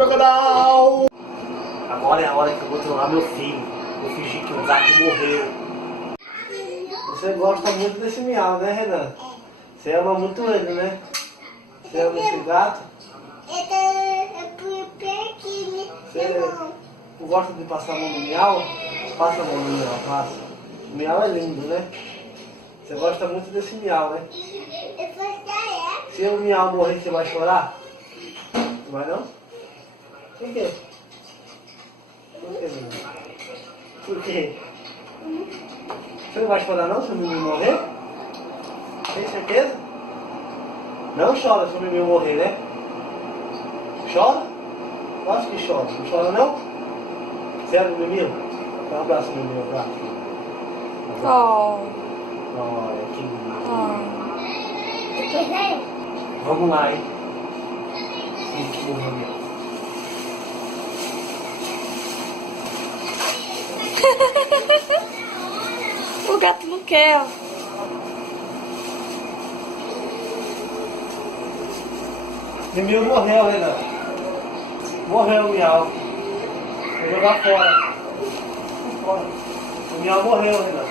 meu canal! Agora é a hora que eu vou trollar meu filho. Vou fingir que o gato morreu. Você gosta muito desse miau, né, Renan? Você ama muito ele, né? Você ama esse gato? Você gosta de passar a mão no miau? Passa a mão no miau, passa. O miau é lindo, né? Você gosta muito desse miau, né? Se o miau morrer, você vai chorar? Não vai não? Por quê? Por quê, menino? Por quê? Você não vai chorar não se o menino morrer? Tem certeza? Não chora se o menino morrer, né? Chora? Lógico que chora. Não chora não? Sério, menino? Dá um abraço, menino. Um abraço. Olha, que lindo. Vamos lá, hein? Que morreu. O gato não quer. O miau morreu, Renan. Morreu o miau. Vou jogar fora. O miau morreu, Renan.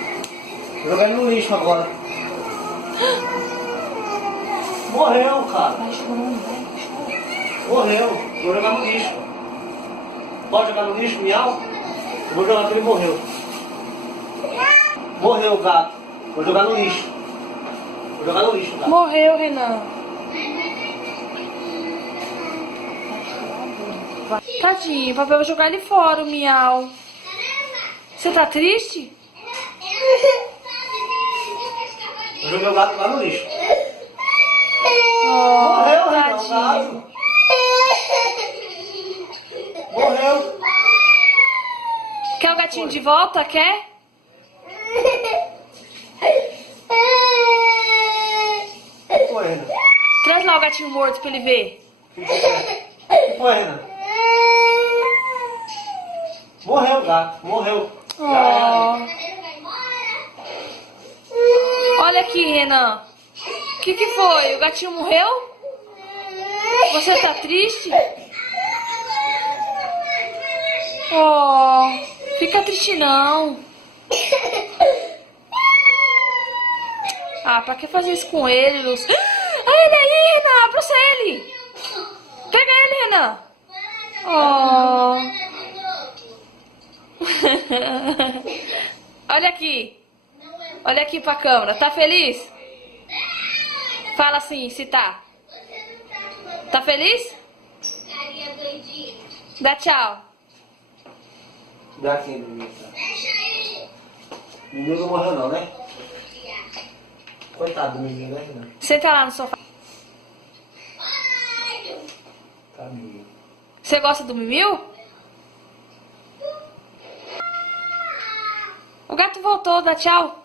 Vou jogar ele no lixo agora. Morreu, cara. Morreu. Vou jogar no lixo. Pode jogar no lixo, miau? Eu vou jogar porque ele morreu. Morreu o gato. Vou jogar no lixo. Vou jogar no lixo, gato. Morreu, Renan. Tadinho, papai vai jogar ele fora, o miau. Você tá triste? Eu joguei o gato lá no lixo. Oh, morreu, Renan, o gato. Morreu. Quer o gatinho de volta? Quer? Foi, Renan. Traz lá o gatinho morto pra ele ver. Foi, Renan. Morreu o gato, morreu. Oh. Olha aqui, Renan. O que foi? O gatinho morreu? Você tá triste? Oh, fica triste não. Ah, pra que fazer isso com ele, Lúcio? Ah, ele aí, Renan, abraça ele. Pega ele, Renan. Oh. Olha aqui. Olha aqui pra câmera. Tá feliz? Fala assim, se tá. Tá feliz? Dá tchau. Dá aqui, menino. O menino não morreu não, né? Coitado do menino, né, Renan? Senta lá no sofá. Tadinho. Você gosta do Mimiu? O gato voltou, dá tchau.